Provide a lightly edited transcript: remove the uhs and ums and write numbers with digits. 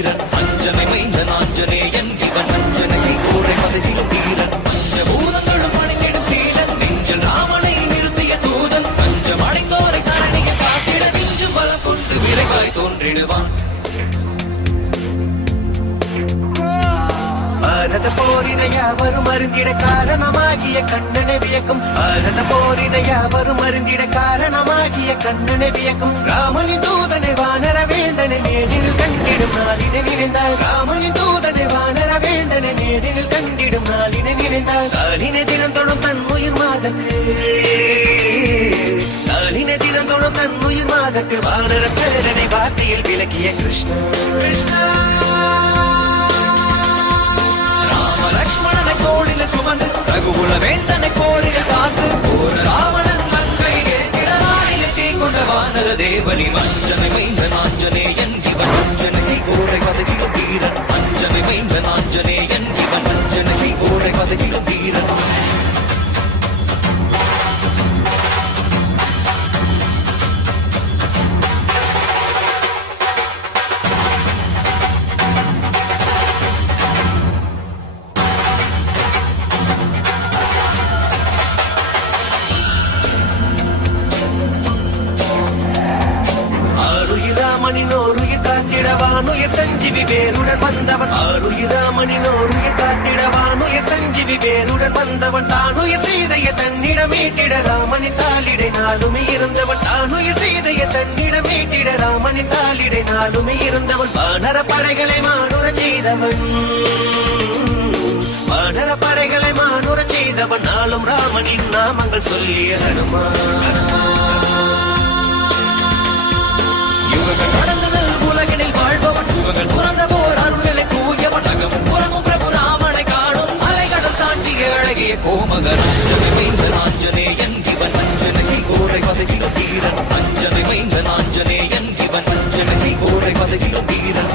வீரன் அஞ்சனை மைந்தன் ஆஞ்சநேயன் இவன் அஞ்சனை சீகோரை பதவியிலும் வீரன் பஞ்சபூதங்களும் வணங்கிடும் சீலன் நெஞ்சில் ராமனை நிறுத்திய தூதன் பஞ்சம் அடைந்தோரை கரணியை காத்திட நெஞ்சு பலம் கொண்டு விரைவாய் தோன்றிடுவான். பாரத போரினை யாவரும் அருந்திட காரணமாகிய கண்ணனை வியக்கும் பாரத போரினை யாவரும் அருந்திட காரணமாகிய கண்ணனை வியக்கும் ராமனின் தூதனை வானர வேந்தனை நேரில் கண்டிடும் நாளினை நினைந்தால் ராமனின் தூதனை வானர வேந்தனை நேரில் கண்டிடும் நாளினை நினைந்தால் காலினை தினம் தொடும் தன் உயிர் மாதக்கு காலினை தினம் தொடும் தன் உயிர் மாதக்கு வானர பேரனை வார்த்தையில் விளக்கிய கிருஷ்ணா கிருஷ்ணா லக்ஷ்மணனை தோளில சுமந்து ரகுகுல வேந்தனை போரில் காத்து போர ராவணன் மங்கை ஏற்றிட தீ கொண்ட வானர தேவனி அஞ்சனை மைந்தன் ஆஞ்சநேயன் இவன் அஞ்சனை சீகோரை பதவியிலும் வீரன் அஞ்சனை மைந்தன் ஆஞ்சநேயன் இவன் அஞ்சனை சீகோரை பதவியிலும் வீரன். வானுயர் சஞ்சீவி வேருடன் வந்தவன் ஆருயிர் ராமனின் ஓருயிர் காத்திடவானுயர் சஞ்சீவி வேருடன் வந்தவன் தானுயர் செய்தைய தன்னிடம் மீட்டிட ராமனின் தாளிடை நாளுமே இருந்தவன் தானுயர் செய்தைய தன்னிடம் மீட்டிட ராமனின் தாளிடை நாளுமே இருந்தவன் வானர படைகளை மானுர செய்தவன் வானர படைகளை மானுர செய்தவன் நாளும் ராமனின் நாமங்கள் சொல்லிய யுகங்கள் நடந்ததல் உலகினில் வாழ்பவன் யுகங்கள் துறந்த போர் அருள்களை தூயவன் அகமும் புறமும் பிரபு ராமனை காணும் அலைகடல் தாண்டி அழகிய கோமகன் அஞ்சனை மைந்தன் ஆஞ்சநேயன் இவன் அஞ்சனை சீகோரை பதவியிலும் வீரன் அஞ்சனை மைந்தன் ஆஞ்சநேயன் இவன் அஞ்சனை சீகோரை பதவியிலும் வீரன்.